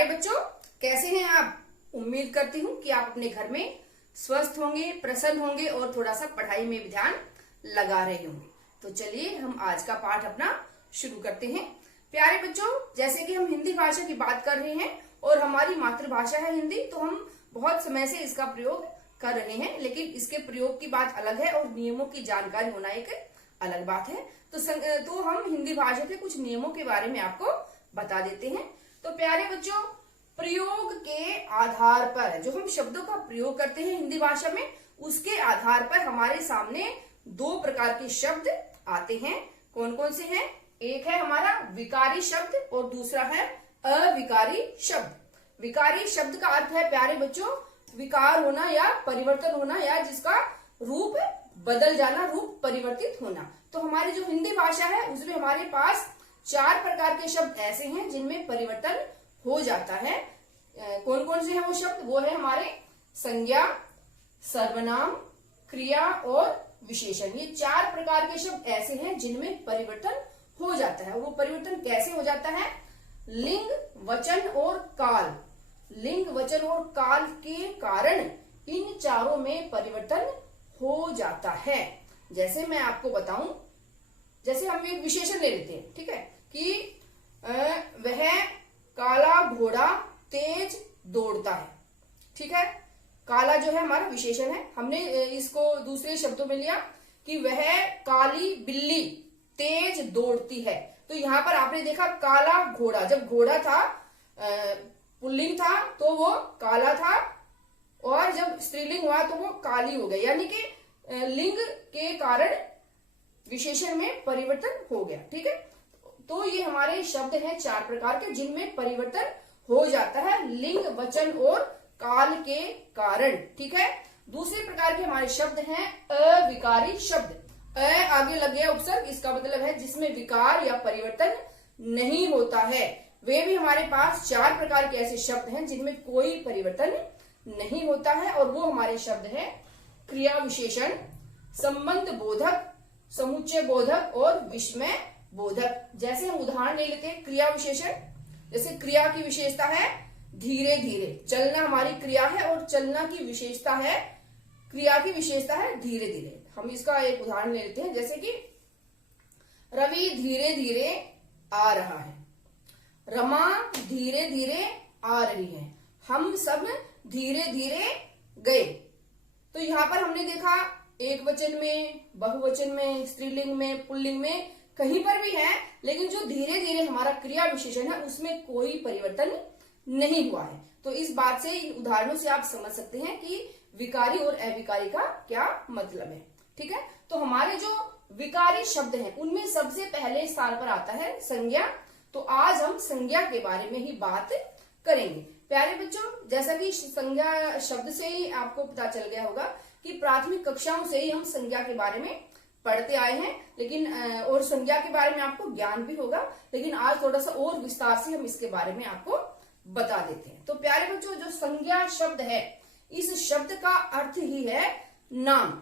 प्यारे बच्चों, कैसे हैं आप? उम्मीद करती हूँ कि आप अपने घर में स्वस्थ होंगे, प्रसन्न होंगे और थोड़ा सा पढ़ाई में भी ध्यान लगा रहे होंगे। तो चलिए हम आज का पाठ अपना शुरू करते हैं। प्यारे बच्चों, जैसे कि हम हिंदी भाषा की बात कर रहे हैं और हमारी मातृभाषा है हिंदी, तो हम बहुत समय से इसका प्रयोग कर रहे हैं, लेकिन इसके प्रयोग की बात अलग है और नियमों की जानकारी होना एक अलग बात है। तो हम हिंदी भाषा के कुछ नियमों के बारे में आपको बता देते हैं। तो प्यारे बच्चों, प्रयोग के आधार पर जो हम शब्दों का प्रयोग करते हैं हिंदी भाषा में, उसके आधार पर हमारे सामने दो प्रकार के शब्द आते हैं। कौन कौन से हैं? एक है हमारा विकारी शब्द और दूसरा है अविकारी शब्द। विकारी शब्द का अर्थ है प्यारे बच्चों विकार होना या परिवर्तन होना, या जिसका रूप बदल जाना, रूप परिवर्तित होना। तो हमारी जो हिंदी भाषा है उसमें हमारे पास चार प्रकार के शब्द ऐसे हैं जिनमें परिवर्तन हो जाता है। कौन कौन से हैं वो शब्द? वो है हमारे संज्ञा, सर्वनाम, क्रिया और विशेषण। ये चार प्रकार के शब्द ऐसे हैं जिनमें परिवर्तन हो जाता है। वो परिवर्तन कैसे हो जाता है? लिंग, वचन और काल। लिंग, वचन और काल के कारण इन चारों में परिवर्तन हो जाता है। जैसे मैं आपको बताऊं, जैसे हम एक विशेषण ले लेते हैं, ठीक है, कि वह काला घोड़ा तेज दौड़ता है। ठीक है, काला जो है हमारा विशेषण है। हमने इसको दूसरे शब्दों में लिया कि वह काली बिल्ली तेज दौड़ती है। तो यहाँ पर आपने देखा काला घोड़ा, जब घोड़ा था पुल्लिंग था तो वो काला था, और जब स्त्रीलिंग हुआ तो वो काली हो गई, यानी कि लिंग के कारण विशेषण में परिवर्तन हो गया। ठीक है, तो ये हमारे शब्द हैं चार प्रकार के जिनमें परिवर्तन हो जाता है लिंग, वचन और काल के कारण। ठीक है, दूसरे प्रकार के हमारे शब्द हैं अविकारी शब्द। आगे लग गया उपसर्ग, इसका मतलब है जिसमें विकार या परिवर्तन नहीं होता है। वे भी हमारे पास चार प्रकार के ऐसे शब्द हैं जिनमें कोई परिवर्तन नहीं होता है, और वो हमारे शब्द हैं क्रिया विशेषण, संबंध बोधक, समुच्चय बोधक और विस्मय बोधक। जैसे हम उदाहरण ले लेते हैं क्रिया विशेषण। जैसे क्रिया की विशेषता है धीरे धीरे, चलना हमारी क्रिया है और चलना की विशेषता है, क्रिया की विशेषता है धीरे धीरे। हम इसका एक उदाहरण ले लेते हैं, जैसे कि रवि धीरे धीरे आ रहा है, रमा धीरे धीरे आ रही है, हम सब धीरे धीरे गए। तो यहाँ पर हमने देखा एक वचन में, बहुवचन में, स्त्रीलिंग में, पुल्लिंग में, कहीं पर भी है, लेकिन जो धीरे धीरे हमारा क्रिया विशेषण है उसमें कोई परिवर्तन नहीं हुआ है। तो इस बात से, इन उदाहरणों से आप समझ सकते हैं कि विकारी और अविकारी का क्या मतलब है। ठीक है, तो हमारे जो विकारी शब्द हैं उनमें सबसे पहले स्थान पर आता है संज्ञा। तो आज हम संज्ञा के बारे में ही बात करेंगे। प्यारे बच्चों, जैसा कि संज्ञा शब्द से ही आपको पता चल गया होगा कि प्राथमिक कक्षाओं से ही हम संज्ञा के बारे में पढ़ते आए हैं, लेकिन और संज्ञा के बारे में आपको ज्ञान भी होगा, लेकिन आज थोड़ा सा और विस्तार से हम इसके बारे में आपको बता देते हैं। तो प्यारे बच्चों, जो संज्ञा शब्द है, इस शब्द का अर्थ ही है नाम,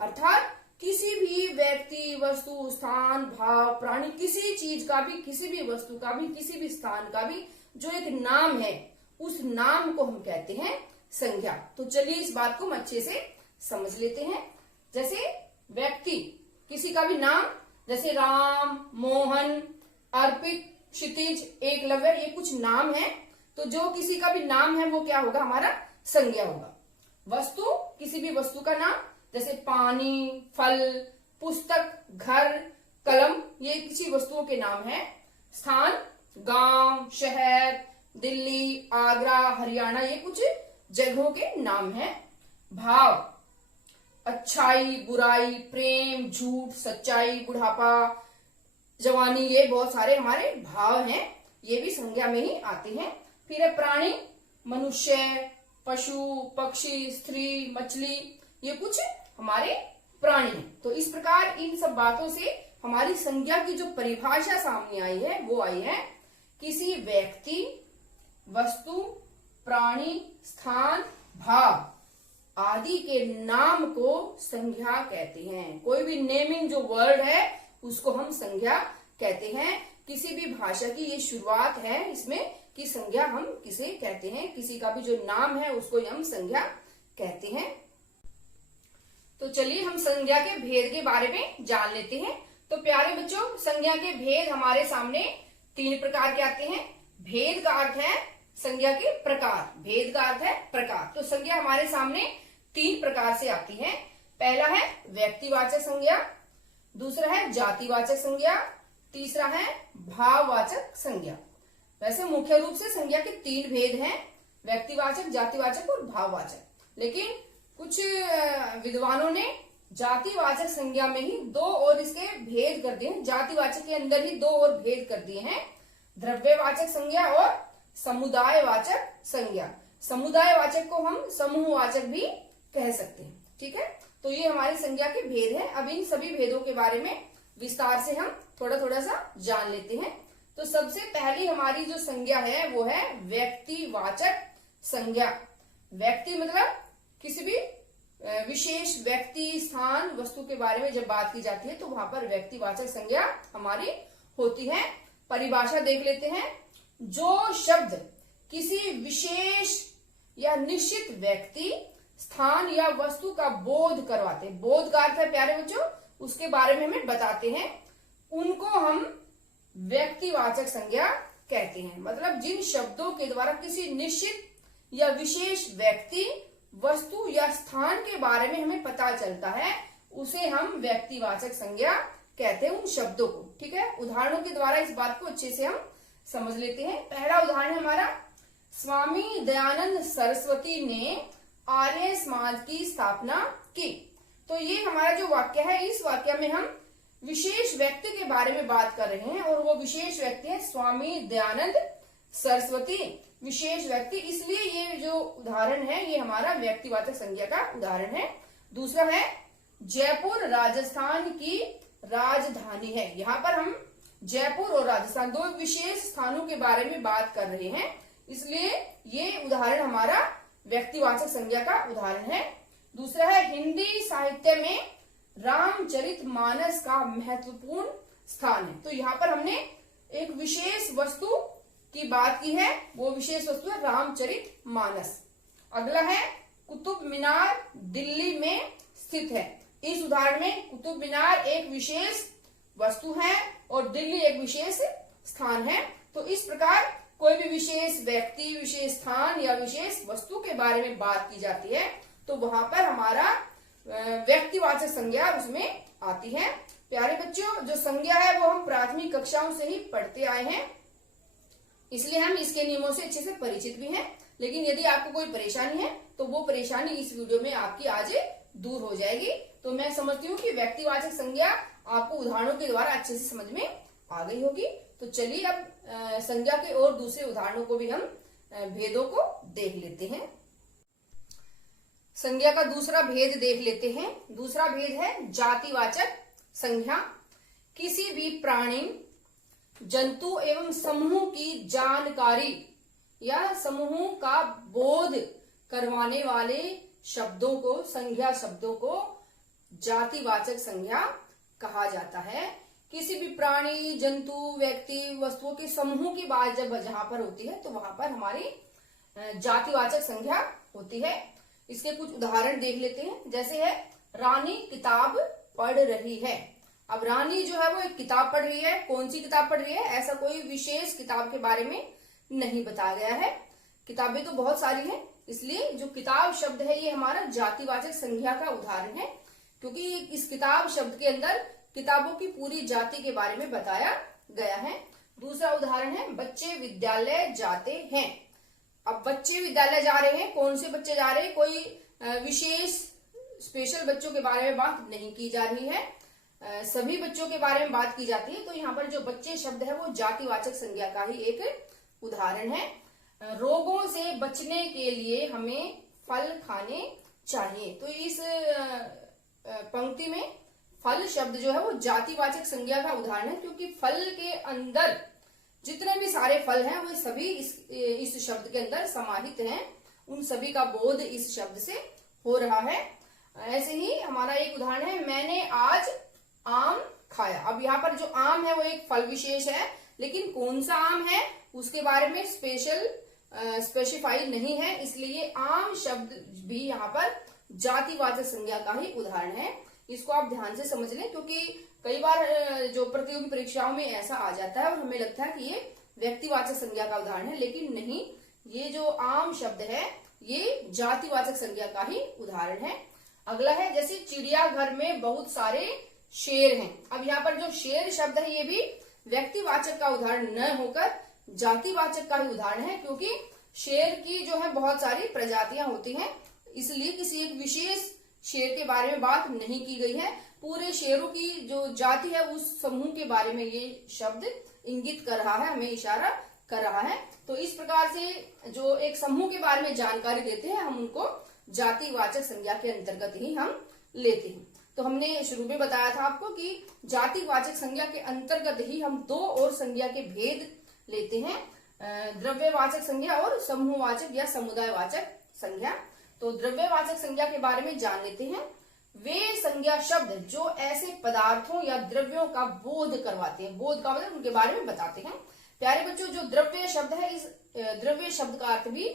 अर्थात किसी भी व्यक्ति, वस्तु, स्थान, भाव, प्राणी, किसी चीज का भी, किसी भी वस्तु का भी, किसी भी स्थान का भी जो एक नाम है, उस नाम को हम कहते हैं संज्ञा। तो चलिए इस बात को हम अच्छे से समझ लेते हैं। जैसे व्यक्ति, किसी का भी नाम, जैसे राम, मोहन, अर्पित, क्षितिज, एकलव्य, ये कुछ नाम है। तो जो किसी का भी नाम है वो क्या होगा? हमारा संज्ञा होगा। वस्तु, किसी भी वस्तु का नाम, जैसे पानी, फल, पुस्तक, घर, कलम, ये किसी वस्तुओं के नाम है। स्थान, गांव, शहर, दिल्ली, आगरा, हरियाणा, ये कुछ जगहों के नाम है। भाव, अच्छाई, बुराई, प्रेम, झूठ, सच्चाई, बुढ़ापा, जवानी, ये बहुत सारे हमारे भाव हैं, ये भी संज्ञा में ही आते हैं। फिर है प्राणी, मनुष्य, पशु, पक्षी, स्त्री, मछली, ये कुछ हमारे प्राणी हैं। तो इस प्रकार इन सब बातों से हमारी संज्ञा की जो परिभाषा सामने आई है वो आई है किसी व्यक्ति, वस्तु, प्राणी, स्थान, भाव आदि के नाम को संज्ञा कहते हैं। कोई भी नेमिंग जो वर्ड है उसको हम संज्ञा कहते हैं। किसी भी भाषा की ये शुरुआत है इसमें कि संज्ञा हम किसे कहते हैं, किसी का भी जो नाम है उसको हम संज्ञा कहते हैं। तो चलिए हम संज्ञा के भेद के बारे में जान लेते हैं। तो प्यारे बच्चों, संज्ञा के भेद हमारे सामने 3 प्रकार के आते हैं। भेद का अर्थ है संज्ञा के प्रकार, भेद का अर्थ है प्रकार। तो संज्ञा हमारे सामने 3 प्रकार से आती है। पहला है व्यक्तिवाचक संज्ञा, दूसरा है जातिवाचक संज्ञा, तीसरा है भाववाचक संज्ञा। वैसे मुख्य रूप से संज्ञा के 3 भेद हैं, व्यक्तिवाचक, जातिवाचक और भाववाचक। लेकिन कुछ विद्वानों ने जातिवाचक संज्ञा में ही 2 और इसके भेद कर दिए हैं, जातिवाचक के अंदर ही 2 और भेद कर दिए हैं, द्रव्यवाचक संज्ञा और समुदायवाचक संज्ञा। समुदायवाचक को हम समूहवाचक भी कह सकते हैं। ठीक है, तो ये हमारी संज्ञा के भेद हैं। अब इन सभी भेदों के बारे में विस्तार से हम थोड़ा थोड़ा सा जान लेते हैं। तो सबसे पहली हमारी जो संज्ञा है वो है व्यक्तिवाचक संज्ञा। व्यक्ति मतलब किसी भी विशेष व्यक्ति, स्थान, वस्तु के बारे में जब बात की जाती है तो वहां पर व्यक्तिवाचक संज्ञा हमारी होती है। परिभाषा देख लेते हैं। जो शब्द किसी विशेष या निश्चित व्यक्ति, स्थान या वस्तु का बोध करवाते हैं, बोध का अर्थ है प्यारे बच्चों उसके बारे में हमें बताते हैं, उनको हम व्यक्तिवाचक संज्ञा कहते हैं। मतलब जिन शब्दों के द्वारा किसी निश्चित या विशेष व्यक्ति, वस्तु या स्थान के बारे में हमें पता चलता है उसे हम व्यक्तिवाचक संज्ञा कहते हैं, उन शब्दों को। ठीक है, उदाहरणों के द्वारा इस बात को अच्छे से हम समझ लेते हैं। पहला उदाहरण है हमारा, स्वामी दयानंद सरस्वती ने आर्य समाज की स्थापना की। तो ये हमारा जो वाक्य है, इस वाक्य में हम विशेष व्यक्ति के बारे में बात कर रहे हैं और वो विशेष व्यक्ति है स्वामी दयानंद सरस्वती, विशेष व्यक्ति। इसलिए ये जो उदाहरण है ये हमारा व्यक्तिवाचक संज्ञा का उदाहरण है। दूसरा है, जयपुर राजस्थान की राजधानी है। यहाँ पर हम जयपुर और राजस्थान 2 विशेष स्थानों के बारे में बात कर रहे हैं, इसलिए ये उदाहरण हमारा व्यक्तिवाचक संज्ञा का उदाहरण है। दूसरा है, हिंदी साहित्य में रामचरितमानस का महत्वपूर्ण स्थान है। तो यहाँ पर हमने एक विशेष वस्तु की बात की है, वो विशेष वस्तु है रामचरितमानस। अगला है, कुतुब मीनार दिल्ली में स्थित है। इस उदाहरण में कुतुब मीनार एक विशेष वस्तु है और दिल्ली एक विशेष स्थान है। तो इस प्रकार कोई भी विशेष व्यक्ति, विशेष स्थान या विशेष वस्तु के बारे में बात की जाती है तो वहां पर हमारा व्यक्तिवाचक संज्ञा उसमें आती है। प्यारे बच्चों, जो संज्ञा है वो हम प्राथमिक कक्षाओं से ही पढ़ते आए हैं, इसलिए हम इसके नियमों से अच्छे से परिचित भी हैं। लेकिन यदि आपको कोई परेशानी है तो वो परेशानी इस वीडियो में आपकी आज दूर हो जाएगी। तो मैं समझती हूँ कि व्यक्तिवाचक संज्ञा आपको उदाहरणों के द्वारा अच्छे से समझ में आ गई होगी। तो चलिए अब संज्ञा के और दूसरे उदाहरणों को भी हम भेदों को देख लेते हैं। संज्ञा का दूसरा भेद देख लेते हैं। दूसरा भेद है जातिवाचक संज्ञा। किसी भी प्राणी, जंतु एवं समूह की जानकारी या समूह का बोध करवाने वाले शब्दों को, संज्ञा शब्दों को जातिवाचक संज्ञा कहा जाता है। किसी भी प्राणी, जंतु, व्यक्ति, वस्तुओं के समूह की बात जब जहां पर होती है तो वहां पर हमारी जातिवाचक संज्ञा होती है। इसके कुछ उदाहरण देख लेते हैं। जैसे है, रानी किताब पढ़ रही है। अब रानी जो है वो एक किताब पढ़ रही है। कौन सी किताब पढ़ रही है, ऐसा कोई विशेष किताब के बारे में नहीं बताया गया है। किताबें तो बहुत सारी हैं, इसलिए जो किताब शब्द है ये हमारा जातिवाचक संज्ञा का उदाहरण है, क्योंकि इस किताब शब्द के अंदर किताबों की पूरी जाति के बारे में बताया गया है। दूसरा उदाहरण है, बच्चे विद्यालय जाते हैं। अब बच्चे विद्यालय जा रहे हैं, कौन से बच्चे जा रहे हैं, कोई विशेष स्पेशल बच्चों के बारे में बात नहीं की जा रही है, सभी बच्चों के बारे में बात की जाती है। तो यहाँ पर जो बच्चे शब्द है वो जातिवाचक संज्ञा का ही एक उदाहरण है। रोगों से बचने के लिए हमें फल खाने चाहिए। तो इस पंक्ति में फल शब्द जो है वो जातिवाचक संज्ञा का उदाहरण है, क्योंकि फल के अंदर जितने भी सारे फल हैं वो सभी इस शब्द के अंदर समाहित हैं। उन सभी का बोध इस शब्द से हो रहा है। ऐसे ही हमारा एक उदाहरण है, मैंने आज आम खाया। अब अब यहाँ पर जो आम है वो एक फल विशेष है, लेकिन कौन सा आम है उसके बारे में स्पेसिफाई नहीं है, इसलिए आम शब्द भी यहाँ पर जातिवाचक संज्ञा का ही उदाहरण है। इसको आप ध्यान से समझ लें, क्योंकि कई बार जो प्रतियोगी परीक्षाओं में ऐसा आ जाता है और हमें लगता है कि ये व्यक्तिवाचक संज्ञा का उदाहरण है, लेकिन नहीं, ये जो आम शब्द है ये जातिवाचक संज्ञा का ही उदाहरण है। अगला है, जैसे चिड़ियाघर में बहुत सारे शेर हैं। अब यहाँ पर जो शेर शब्द है ये भी व्यक्तिवाचक का उदाहरण न होकर जातिवाचक का ही उदाहरण है, क्योंकि शेर की जो है बहुत सारी प्रजातियां होती हैं, इसलिए किसी एक विशेष शेर के बारे में बात नहीं की गई है। पूरे शेरों की जो जाति है उस समूह के बारे में ये शब्द इंगित कर रहा है, हमें इशारा कर रहा है। तो इस प्रकार से जो एक समूह के बारे में जानकारी देते हैं हम उनको जातिवाचक संज्ञा के अंतर्गत ही हम लेते हैं। तो हमने शुरू में बताया था आपको कि जातिवाचक संज्ञा के अंतर्गत ही हम दो और संज्ञा के भेद लेते हैं, द्रव्यवाचक संज्ञा और समूहवाचक या समुदायवाचक संज्ञा। तो द्रव्यवाचक संज्ञा के बारे में जान लेते हैं। वे संज्ञा शब्द जो ऐसे पदार्थों या द्रव्यों का बोध करवाते हैं, बोध का मतलब उनके बारे में बताते हैं। प्यारे बच्चों, जो द्रव्य शब्द है, इस द्रव्य शब्द का अर्थ भी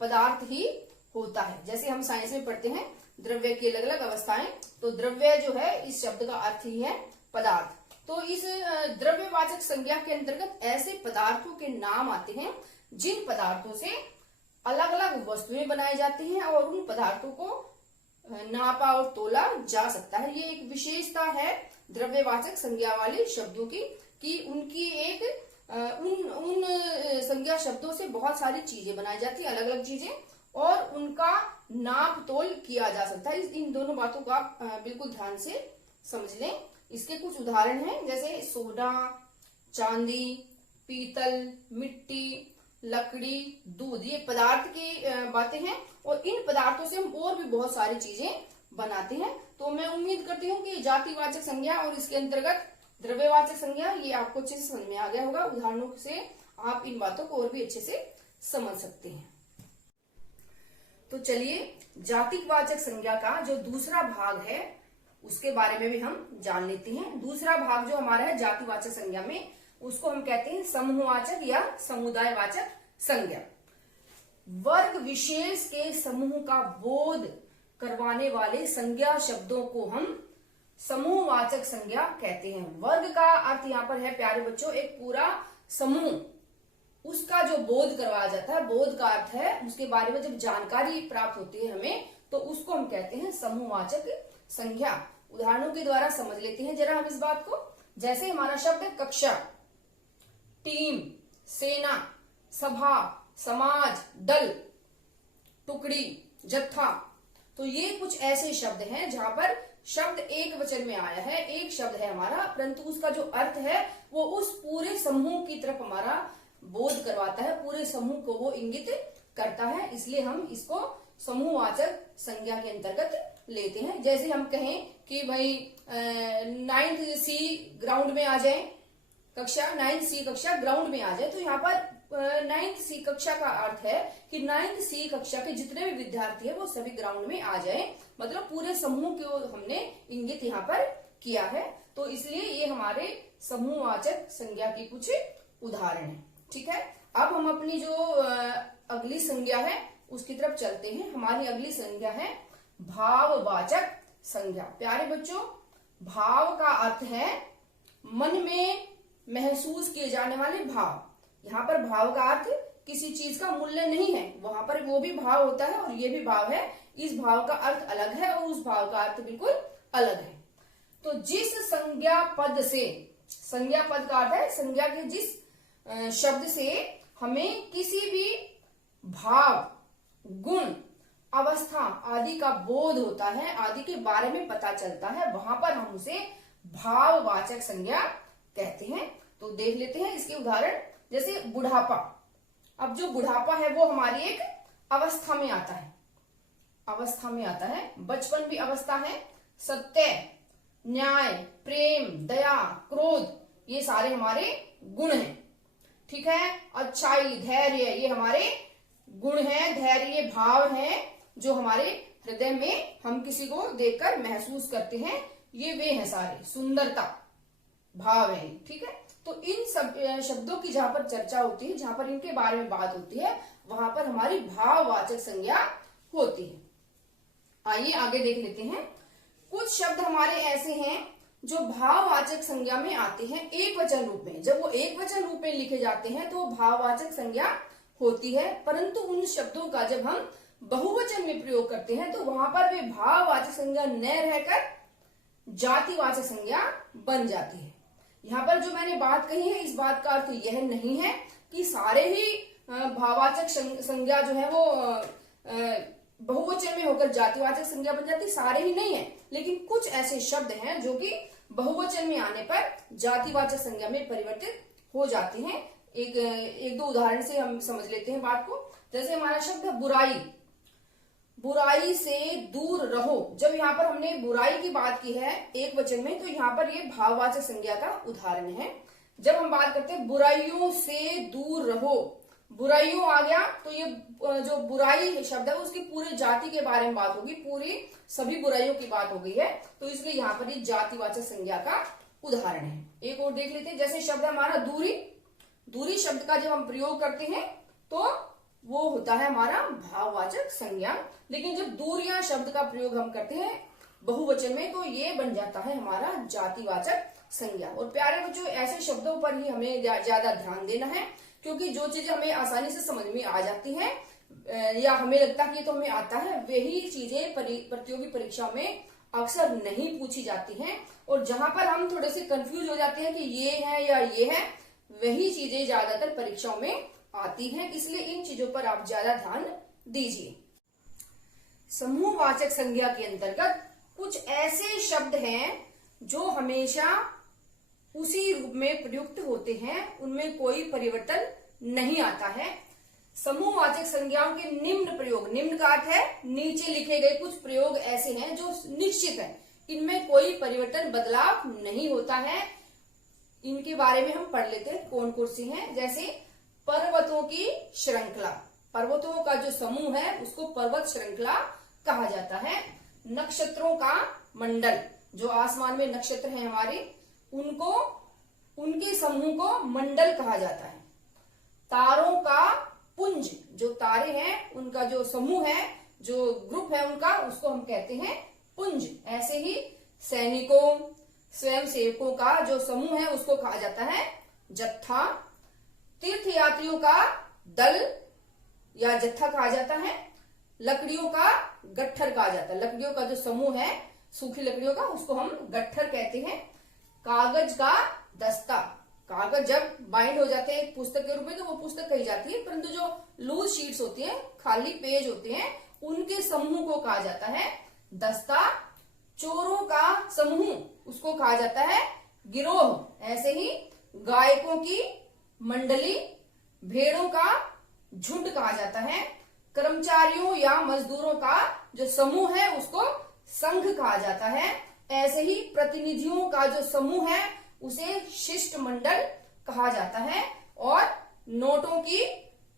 पदार्थ ही होता है। जैसे हम साइंस में पढ़ते हैं द्रव्य की अलग अलग अवस्थाएं, तो द्रव्य जो है इस शब्द का अर्थ ही है पदार्थ। तो इस द्रव्यवाचक संज्ञा के अंतर्गत ऐसे पदार्थों के नाम आते हैं जिन पदार्थों से अलग अलग वस्तुएं बनाई जाती हैं और उन पदार्थों को नापा और तोला जा सकता है। ये एक विशेषता है द्रव्यवाचक संज्ञा वाले शब्दों की, कि उनकी एक उन संज्ञा शब्दों से बहुत सारी चीजें बनाई जाती है, अलग अलग चीजें, और उनका नाप तोल किया जा सकता है। इन दोनों बातों को आप बिल्कुल ध्यान से समझ लें। इसके कुछ उदाहरण हैं, जैसे सोडा, चांदी, पीतल, मिट्टी, लकड़ी, दूध, ये पदार्थ की बातें हैं, और इन पदार्थों से हम और भी बहुत सारी चीजें बनाते हैं। तो मैं उम्मीद करती हूँ कि जातिवाचक संज्ञा और इसके अंतर्गत द्रव्यवाचक संज्ञा ये आपको अच्छे से समझ में आ गया होगा। उदाहरणों से आप इन बातों को और भी अच्छे से समझ सकते हैं। तो चलिए जातिवाचक संज्ञा का जो दूसरा भाग है उसके बारे में भी हम जान लेते हैं। दूसरा भाग जो हमारा है जातिवाचक संज्ञा में, उसको हम कहते हैं समूहवाचक या समुदायवाचक संज्ञा। वर्ग विशेष के समूह का बोध करवाने वाले संज्ञा शब्दों को हम समूहवाचक संज्ञा कहते हैं। वर्ग का अर्थ यहाँ पर है प्यारे बच्चों एक पूरा समूह, उसका जो बोध करवाया जाता है, बोध का अर्थ है उसके बारे में जब जानकारी प्राप्त होती है हमें, तो उसको हम कहते हैं समूहवाचक संज्ञा। उदाहरणों के द्वारा समझ लेते हैं जरा हम इस बात को। जैसे हमारा शब्द है कक्षा, टीम, सेना, सभा, समाज, दल, टुकड़ी, जत्था। तो ये कुछ ऐसे शब्द हैं जहां पर शब्द एक वचन में आया है, एक शब्द है हमारा, परंतु उसका जो अर्थ है वो उस पूरे समूह की तरफ हमारा बोध करवाता है, पूरे समूह को वो इंगित करता है, इसलिए हम इसको समूहवाचक संज्ञा के अंतर्गत लेते हैं। जैसे हम कहें कि भाई 9th C ग्राउंड में आ जाए, कक्षा 9th C कक्षा ग्राउंड में आ जाए, तो यहाँ पर 9th C कक्षा का अर्थ है कि 9th C कक्षा के जितने भी विद्यार्थी है वो सभी ग्राउंड में आ जाए, मतलब पूरे समूह को हमने इंगित यहाँ पर किया है। तो इसलिए ये हमारे समूहवाचक संज्ञा की कुछ उदाहरण है। ठीक है, अब हम अपनी जो अगली संज्ञा है उसकी तरफ चलते हैं। हमारी अगली संज्ञा है भाववाचक संज्ञा। प्यारे बच्चों, भाव का अर्थ है मन में महसूस किए जाने वाले भाव। यहाँ पर भाव का अर्थ किसी चीज का मूल्य नहीं है, वहां पर वो भी भाव होता है और ये भी भाव है। इस भाव का अर्थ अलग है और उस भाव का अर्थ बिल्कुल अलग है। तो जिस संज्ञा पद से, संज्ञा पद का अर्थ है संज्ञा के जिस शब्द से हमें किसी भी भाव, गुण, अवस्था आदि का बोध होता है, आदि के बारे में पता चलता है, वहां पर हम उसे भाववाचक संज्ञा कहते हैं। तो देख लेते हैं इसके उदाहरण। जैसे बुढ़ापा। अब जो बुढ़ापा है वो हमारी एक अवस्था में आता है, अवस्था में आता है। बचपन भी अवस्था है। सत्य, न्याय, प्रेम, दया, क्रोध, ये सारे हमारे गुण हैं। ठीक है, अच्छाई, धैर्य, ये हमारे गुण हैं। धैर्य ये भाव हैं जो हमारे हृदय में हम किसी को देखकर महसूस करते हैं, ये वे हैं सारे। सुंदरता, भाव है, ठीक है। तो इन सब शब्दों की जहां पर चर्चा होती है, जहां पर इनके बारे में बात होती है, वहां पर हमारी भाववाचक संज्ञा होती है। आइए आगे देख लेते हैं। कुछ शब्द हमारे ऐसे हैं जो भाववाचक संज्ञा में आते हैं एक वचन रूप में। जब वो एक वचन रूप में लिखे जाते हैं तो भाववाचक संज्ञा होती है, परंतु उन शब्दों का जब हम बहुवचन में प्रयोग करते हैं तो वहां पर वे भाववाचक संज्ञा न रहकर जातिवाचक संज्ञा बन जाती है। यहाँ पर जो मैंने बात कही है, इस बात का अर्थ यह नहीं है कि सारे ही भाववाचक संज्ञा जो है वो बहुवचन में होकर जातिवाचक संज्ञा बन जाती, सारे ही नहीं है, लेकिन कुछ ऐसे शब्द हैं जो कि बहुवचन में आने पर जातिवाचक संज्ञा में परिवर्तित हो जाते हैं। एक दो उदाहरण से हम समझ लेते हैं बात को। जैसे हमारा शब्द है बुराई, बुराई से दूर रहो। जब यहाँ पर हमने बुराई की बात की है एक वचन में, तो यहाँ पर ये भाववाचक संज्ञा का उदाहरण है। जब हम बात करते हैं बुराइयों से दूर रहो, बुराइयों आ गया तो ये जो बुराई शब्द है उसकी पूरी जाति के बारे में बात होगी, पूरी सभी बुराइयों की बात हो गई है, तो इसलिए यहाँ पर ये जातिवाचक संज्ञा का उदाहरण है। एक और देख लेते हैं। जैसे शब्द हमारा दूरी, दूरी शब्द का जब हम प्रयोग करते हैं तो वो होता है हमारा भाववाचक संज्ञा, लेकिन जब दूरियां शब्द का प्रयोग हम करते हैं बहुवचन में तो ये बन जाता है हमारा जातिवाचक संज्ञा। और प्यारे बच्चों, ऐसे शब्दों पर ही हमें ज्यादा ध्यान देना है, क्योंकि जो चीजें हमें आसानी से समझ में आ जाती हैं या हमें लगता है कि ये तो हमें आता है, वही चीजें प्रतियोगी परीक्षा में अक्सर नहीं पूछी जाती हैं। और जहां पर हम थोड़े से कंफ्यूज हो जाते हैं कि ये है या ये है, वही चीजें ज्यादातर परीक्षाओं में आती हैं, इसलिए इन चीजों पर आप ज्यादा ध्यान दीजिए। समूहवाचक संज्ञा के अंतर्गत कुछ ऐसे शब्द हैं जो हमेशा उसी रूप में प्रयुक्त होते हैं, उनमें कोई परिवर्तन नहीं आता है। समूहवाचक संज्ञाओं के निम्न प्रयोग, निम्न का अर्थ है नीचे लिखे गए कुछ प्रयोग ऐसे हैं जो निश्चित है, इनमें कोई परिवर्तन बदलाव नहीं होता है। इनके बारे में हम पढ़ लेते हैं कौन कौन सी हैं। जैसे पर्वतों की श्रृंखला, पर्वतों का जो समूह है उसको पर्वत श्रृंखला कहा जाता है। नक्षत्रों का मंडल, जो आसमान में नक्षत्र हैं हमारे, उनको, उनके समूह को मंडल कहा जाता है। तारों का पुंज, जो तारे हैं उनका जो समूह है, जो ग्रुप है उनका, उसको हम कहते हैं पुंज। ऐसे ही सैनिकों, स्वयं सेवकों का जो समूह है उसको कहा जाता है जत्था। तीर्थयात्रियों का दल या जत्था कहा जाता है। लकड़ियों का गट्ठर कहा जाता है, लकड़ियों का जो समूह है सूखी लकड़ियों का, उसको हम गट्ठर कहते हैं। कागज का दस्ता, कागज जब बाइंड हो जाते हैं एक पुस्तक के रूप में तो वो पुस्तक कही जाती है, परंतु जो लूज शीट्स होती हैं, खाली पेज होते हैं, उनके समूह को कहा जाता है दस्ता। चोरों का समूह, उसको कहा जाता है गिरोह। ऐसे ही गायकों की मंडली, भेड़ों का झुंड कहा जाता है। कर्मचारियों या मजदूरों का जो समूह है उसको संघ कहा जाता है। ऐसे ही प्रतिनिधियों का जो समूह है उसे शिष्टमंडल कहा जाता है। और नोटों की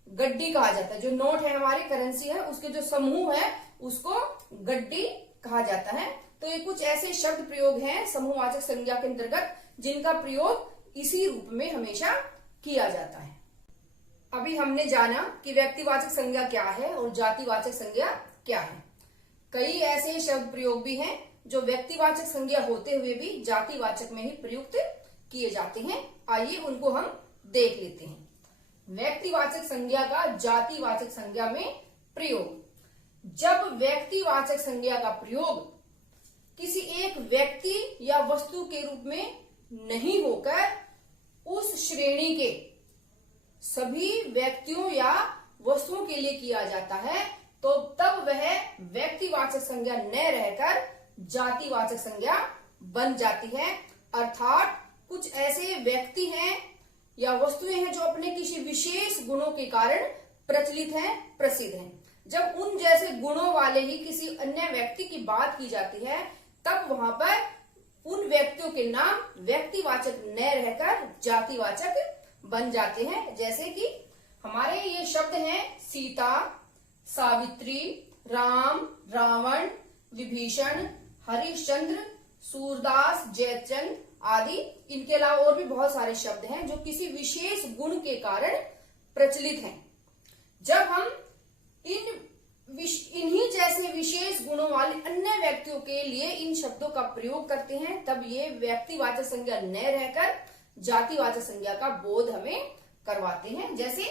गड्डी कहा जाता है, जो नोट है हमारी करेंसी है उसके जो समूह है उसको गड्डी कहा जाता है। तो ये कुछ ऐसे शब्द प्रयोग हैं समूहवाचक संज्ञा के अंतर्गत जिनका प्रयोग इसी रूप में हमेशा किया जाता है। अभी हमने जाना कि व्यक्तिवाचक संज्ञा क्या है और जातिवाचक संज्ञा क्या है। कई ऐसे शब्द प्रयोग भी हैं जो व्यक्तिवाचक संज्ञा होते हुए भी जातिवाचक में ही प्रयुक्त किए जाते हैं। आइए उनको हम देख लेते हैं। व्यक्तिवाचक संज्ञा का जातिवाचक संज्ञा में प्रयोग। जब व्यक्तिवाचक संज्ञा का प्रयोग किसी एक व्यक्ति या वस्तु के रूप में नहीं होकर उस श्रेणी के सभी व्यक्तियों या वस्तुओं के लिए किया जाता है तो तब वह व्यक्तिवाचक संज्ञा न रहकर जातिवाचक संज्ञा बन जाती है। अर्थात कुछ ऐसे व्यक्ति हैं या वस्तुएं हैं जो अपने किसी विशेष गुणों के कारण प्रचलित हैं, प्रसिद्ध हैं। जब उन जैसे गुणों वाले ही किसी अन्य व्यक्ति की बात की जाती है तब वहां पर उन व्यक्तियों के नाम व्यक्तिवाचक न रहकर जातिवाचक बन जाते हैं। जैसे कि हमारे ये शब्द हैं सीता, सावित्री, राम, रावण, विभीषण, हरिश्चंद्र, सूरदास, जयचंद आदि। इनके अलावा और भी बहुत सारे शब्द हैं जो किसी विशेष गुण के कारण प्रचलित हैं। जब हम इन्हीं जैसे विशेष गुणों वाले अन्य व्यक्तियों के लिए इन शब्दों का प्रयोग करते हैं, तब ये व्यक्तिवाचक संज्ञा न रहकर जातिवाचक संज्ञा का बोध हमें करवाते हैं। जैसे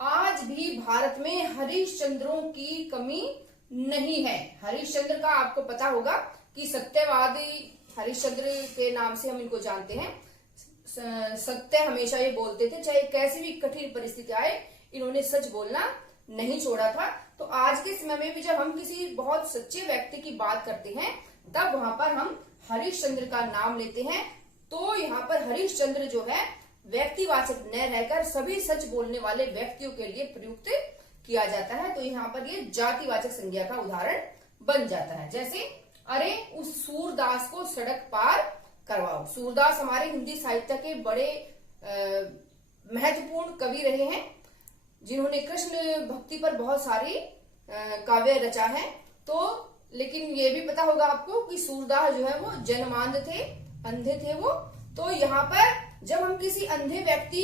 आज भी भारत में हरिश्चंद्रों की कमी नहीं है। हरिश्चंद्र का आपको पता होगा कि सत्यवादी हरिश्चंद्र के नाम से हम इनको जानते हैं। सत्य हमेशा ये बोलते थे, चाहे कैसी भी कठिन परिस्थिति आए इन्होंने सच बोलना नहीं छोड़ा था। तो आज के समय में भी जब हम किसी बहुत सच्चे व्यक्ति की बात करते हैं, तब वहां पर हम हरिश्चंद्र का नाम लेते हैं। तो यहाँ पर हरिश्चंद्र जो है व्यक्तिवाचक न रहकर सभी सच बोलने वाले व्यक्तियों के लिए प्रयुक्त किया जाता है। तो यहाँ पर ये जातिवाचक संज्ञा का उदाहरण बन जाता है। जैसे अरे उस सूरदास को सड़क पार करवाओ। सूरदास हमारे हिंदी साहित्य के बड़े महत्वपूर्ण कवि रहे हैं, जिन्होंने कृष्ण भक्ति पर बहुत सारी काव्य रचा है। तो लेकिन ये भी पता होगा आपको कि सूरदास जो है वो जन्मांध थे, अंधे थे वो। तो यहाँ पर जब हम किसी अंधे व्यक्ति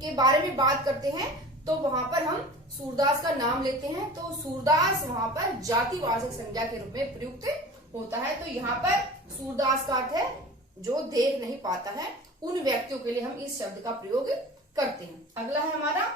के बारे में बात करते हैं तो वहां पर हम सूरदास का नाम लेते हैं। तो सूरदास वहां पर जातिवाचक संज्ञा के रूप में प्रयुक्त होता है। तो यहाँ पर सूरदास का अर्थ है जो देख नहीं पाता है, उन व्यक्तियों के लिए हम इस शब्द का प्रयोग करते हैं। अगला है हमारा,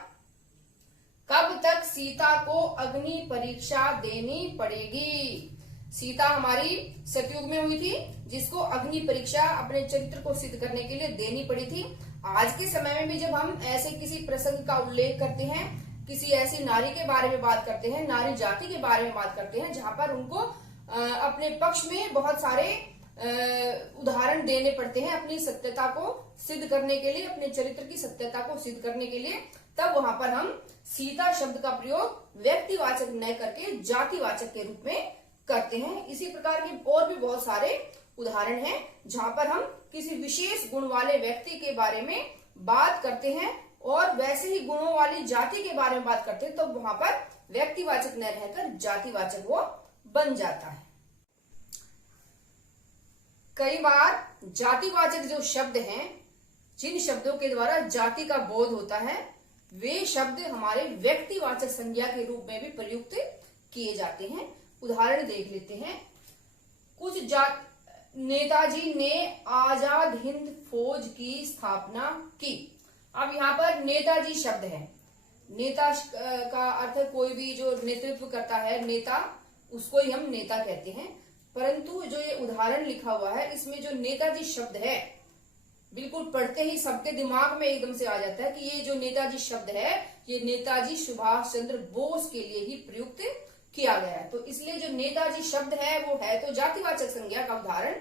कब तक सीता को अग्नि परीक्षा देनी पड़ेगी। सीता हमारी सतयुग में हुई थी, जिसको अग्नि परीक्षा अपने चरित्र को सिद्ध करने के लिए देनी पड़ी थी। आज के समय में भी जब हम ऐसे किसी प्रसंग का उल्लेख करते हैं, किसी ऐसी नारी के बारे में बात करते हैं, नारी जाति के बारे में बात करते हैं, जहां पर उनको अपने पक्ष में बहुत सारे उदाहरण देने पड़ते हैं अपनी सत्यता को सिद्ध करने के लिए, अपने चरित्र की सत्यता को सिद्ध करने के लिए, तब वहां पर हम सीता शब्द का प्रयोग व्यक्तिवाचक न करके जातिवाचक के रूप में करते हैं। इसी प्रकार के और भी बहुत सारे उदाहरण हैं जहां पर हम किसी विशेष गुण वाले व्यक्ति के बारे में बात करते हैं और वैसे ही गुणों वाली जाति के बारे में बात करते हैं, तो वहां पर व्यक्तिवाचक न रहकर जातिवाचक वो बन जाता है। कई बार जातिवाचक जो शब्द हैं, जिन शब्दों के द्वारा जाति का बोध होता है, वे शब्द हमारे व्यक्तिवाचक संज्ञा के रूप में भी प्रयुक्त किए जाते हैं। उदाहरण देख लेते हैं। कुछ नेताजी ने आजाद हिंद फौज की स्थापना की। अब यहाँ पर नेताजी शब्द है। नेता का अर्थ कोई भी जो नेतृत्व करता है, नेता, उसको ही हम नेता कहते हैं। परंतु जो ये उदाहरण लिखा हुआ है, इसमें जो नेताजी शब्द है, बिल्कुल पढ़ते ही सबके दिमाग में एकदम से आ जाता है कि ये जो नेताजी शब्द है, ये नेताजी सुभाष चंद्र बोस के लिए ही प्रयुक्त किया गया है। तो इसलिए जो नेताजी शब्द है वो है तो जातिवाचक संज्ञा का उदाहरण,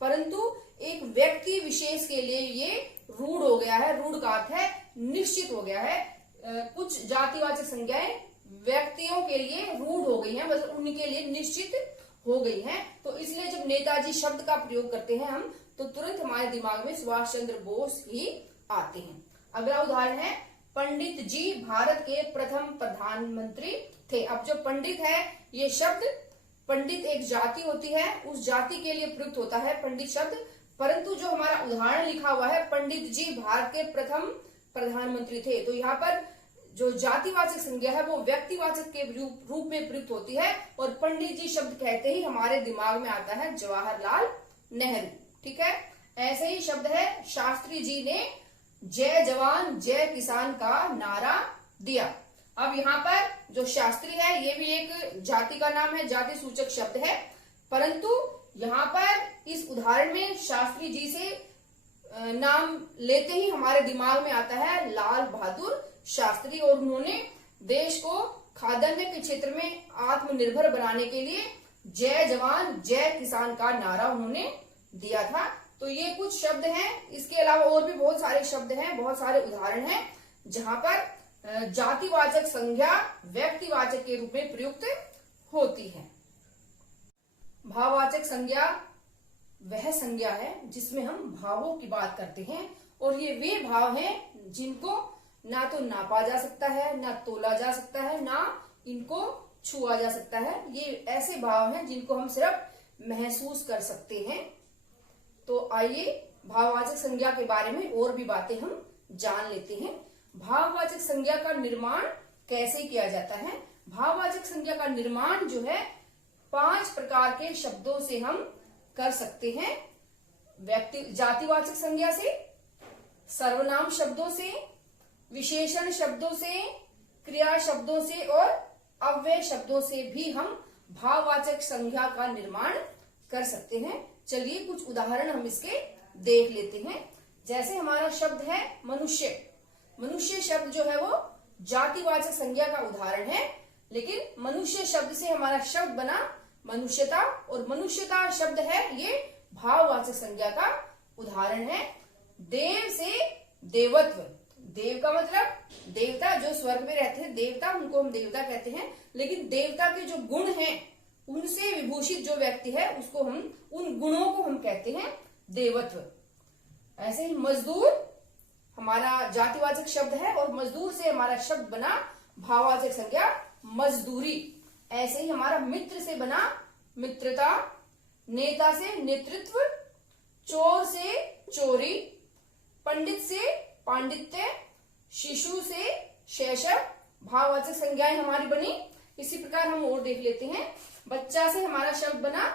परंतु एक व्यक्ति विशेष के लिए ये रूढ़ हो गया है। रूढ़ का अर्थ है निश्चित हो गया है। कुछ जातिवाचक संज्ञाएं व्यक्तियों के लिए रूढ़ हो गई हैं, मतलब उनके लिए निश्चित हो गई हैं। तो इसलिए जब नेताजी शब्द का प्रयोग करते हैं हम, तो तुरंत हमारे दिमाग में सुभाष चंद्र बोस ही आते हैं। अगला उदाहरण है, पंडित जी भारत के प्रथम प्रधानमंत्री थे। अब जो पंडित है, ये शब्द, पंडित एक जाति होती है, उस जाति के लिए प्रयुक्त होता है पंडित शब्द। परंतु जो हमारा उदाहरण लिखा हुआ है, पंडित जी भारत के प्रथम प्रधानमंत्री थे, तो यहाँ पर जो जातिवाचक संज्ञा है वो व्यक्तिवाचक के रूप में प्रयुक्त होती है। और पंडित जी शब्द कहते ही हमारे दिमाग में आता है जवाहरलाल नेहरू। ठीक है, ऐसे ही शब्द है, शास्त्री जी ने जय जवान जय किसान का नारा दिया। अब यहाँ पर जो शास्त्री है, ये भी एक जाति का नाम है, जाति सूचक शब्द है। परंतु यहाँ पर इस उदाहरण में शास्त्री जी से नाम लेते ही हमारे दिमाग में आता है लाल बहादुर शास्त्री, और उन्होंने देश को खाद्यान्न के क्षेत्र में आत्मनिर्भर बनाने के लिए जय जवान जय किसान का नारा उन्होंने दिया था। तो ये कुछ शब्द हैं। इसके अलावा और भी बहुत सारे शब्द हैं, बहुत सारे उदाहरण हैं जहां पर जातिवाचक संज्ञा व्यक्तिवाचक के रूप में प्रयुक्त होती है। भाववाचक संज्ञा वह संज्ञा है जिसमें हम भावों की बात करते हैं, और ये वे भाव हैं जिनको ना तो नापा जा सकता है, ना तोला जा सकता है, ना इनको छुआ जा सकता है। ये ऐसे भाव हैं जिनको हम सिर्फ महसूस कर सकते हैं। तो आइए भाववाचक संज्ञा के बारे में और भी बातें हम जान लेते हैं। भाववाचक संज्ञा का निर्माण कैसे किया जाता है? भाववाचक संज्ञा का निर्माण जो है 5 प्रकार के शब्दों से हम कर सकते हैं। जातिवाचक संज्ञा से, सर्वनाम शब्दों से, विशेषण शब्दों से, क्रिया शब्दों से और अव्यय शब्दों से भी हम भाववाचक संज्ञा का निर्माण कर सकते हैं। चलिए कुछ उदाहरण हम इसके देख लेते हैं। जैसे हमारा शब्द है मनुष्य। मनुष्य शब्द जो है वो जातिवाचक संज्ञा का उदाहरण है, लेकिन मनुष्य शब्द से हमारा शब्द बना मनुष्यता, और मनुष्यता शब्द है ये भाववाचक संज्ञा का उदाहरण है। देव से देवत्व। देव का मतलब देवता, जो स्वर्ग में रहते हैं देवता, उनको हम देवता कहते हैं। लेकिन देवता के जो गुण हैं उनसे विभूषित जो व्यक्ति है उसको हम, उन गुणों को हम कहते हैं देवत्व। ऐसे ही मजदूर हमारा जातिवाचक शब्द है और मजदूर से हमारा शब्द बना भाववाचक संज्ञा मजदूरी। ऐसे ही हमारा मित्र से बना मित्रता, नेता से नेतृत्व, चोर से चोरी, पंडित से पांडित्य, शिशु से शैशव, भाववाचक संज्ञाएं हमारी बनी। इसी प्रकार हम और देख लेते हैं। बच्चा से हमारा शब्द बना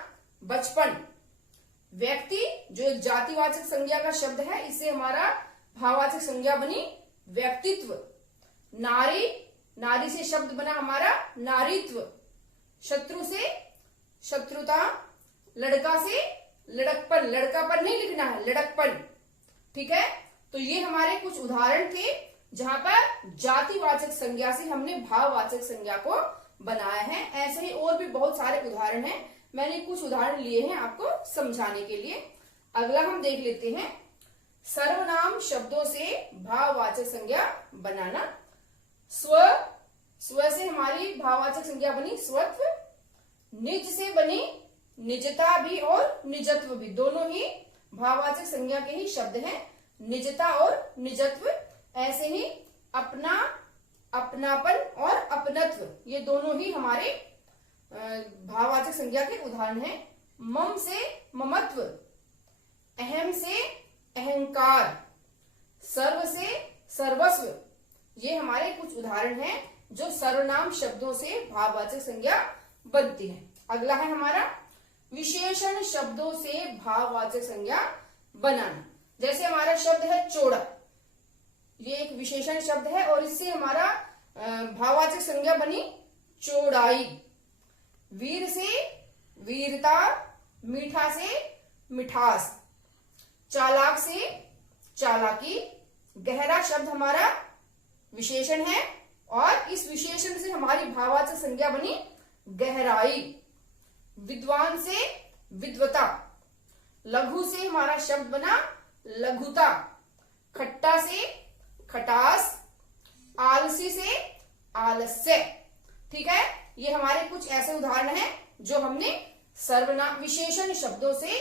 बचपन। व्यक्ति जो एक जातिवाचक संज्ञा का शब्द है, इससे हमारा भाववाचक संज्ञा बनी व्यक्तित्व। नारी, नारी से शब्द बना हमारा नारीत्व। शत्रु से शत्रुता, लड़का से लड़कपन, लड़कापन नहीं लिखना है, लड़कपन। ठीक है, तो ये हमारे कुछ उदाहरण थे जहां पर जातिवाचक संज्ञा से हमने भाववाचक संज्ञा को बनाया है। ऐसे ही और भी बहुत सारे उदाहरण हैं, मैंने कुछ उदाहरण लिए हैं आपको समझाने के लिए। अगला हम देख लेते हैं सर्वनाम शब्दों से भाववाचक संज्ञा बनाना। स्व, स्व से हमारी भाववाचक संज्ञा बनी स्वत्व। निज से बनी निजता भी और निजत्व भी, दोनों ही भाववाचक संज्ञा के ही शब्द हैं, निजता और निजत्व। ऐसे ही अपना, अपनापन और अपनत्व, ये दोनों ही हमारे भाववाचक संज्ञा के उदाहरण हैं। मम से ममत्व, अहम से अहंकार, सर्व से सर्वस्व, ये हमारे कुछ उदाहरण हैं जो सर्वनाम शब्दों से भाववाचक संज्ञा बनती है। अगला है हमारा विशेषण शब्दों से भाववाचक संज्ञा बनाना। जैसे हमारा शब्द है चौड़ा, ये एक विशेषण शब्द है और इससे हमारा भाववाचक संज्ञा बनी चौड़ाई। वीर से वीरता, मीठा से मिठास, चालाक से चालाकी। गहरा शब्द हमारा विशेषण है और इस विशेषण से हमारी भाववाचक संज्ञा बनी गहराई। विद्वान से विद्वता। लघु से हमारा शब्द बना लघुता। खट्टा से खटास, आलसी से आलस्य। ठीक है, ये हमारे कुछ ऐसे उदाहरण हैं जो हमने सर्वनाम विशेषण शब्दों से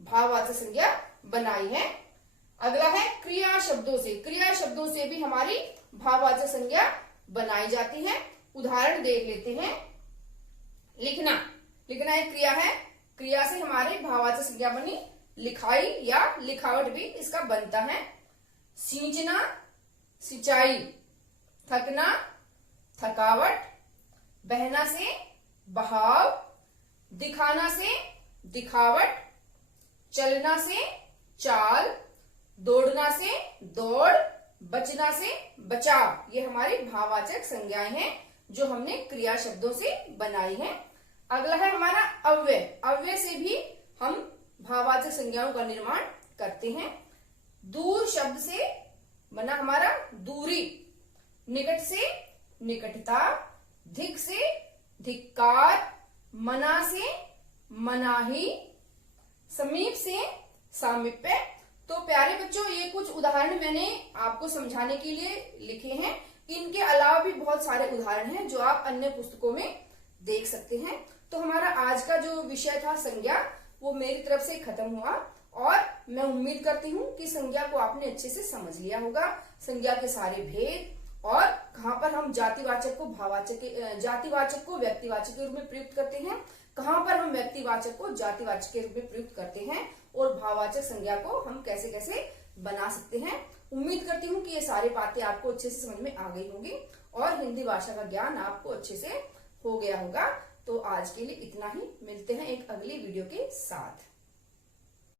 भाववाचक संज्ञा बनाई है। अगला है क्रिया शब्दों से। क्रिया शब्दों से भी हमारी भाववाचक संज्ञा बनाई जाती है। उदाहरण देख लेते हैं। लिखना, लिखना एक क्रिया है, क्रिया से हमारे भाववाचक संज्ञा बनी लिखाई या लिखावट भी इसका बनता है। सींचना, सिंचाई। थकना, थकावट। बहना से बहाव, दिखाना से दिखावट। चलना से चाल, दौड़ना से दौड़, बचना से बचाव। ये हमारी भाववाचक संज्ञाएं हैं जो हमने क्रिया शब्दों से बनाई है। अगला है हमारा अव्यय। अव्यय से भी हम भाववाचक संज्ञाओं का निर्माण करते हैं। दूर शब्द से बना हमारा दूरी। निकट से निकटता। धिक से धिक्कार। मना से मनाही। समीप से सामीप्य। तो प्यारे बच्चों, ये कुछ उदाहरण मैंने आपको समझाने के लिए लिखे हैं। इनके अलावा भी बहुत सारे उदाहरण हैं जो आप अन्य पुस्तकों में देख सकते हैं। तो हमारा आज का जो विषय था संज्ञा, वो मेरी तरफ से खत्म हुआ और मैं उम्मीद करती हूँ कि संज्ञा को आपने अच्छे से समझ लिया होगा। संज्ञा के सारे भेद और कहाँ पर हम जातिवाचक को जातिवाचक को व्यक्तिवाचक के रूप में प्रयुक्त करते हैं, कहाँ पर हम व्यक्तिवाचक को जातिवाचक के रूप में प्रयुक्त करते हैं, और भाववाचक संज्ञा को हम कैसे कैसे बना सकते हैं। उम्मीद करती हूँ कि ये सारी बातें आपको अच्छे से समझ में आ गई होंगी और हिंदी भाषा का ज्ञान आपको अच्छे से हो गया होगा। तो आज के लिए इतना ही, मिलते हैं एक अगली वीडियो के साथ।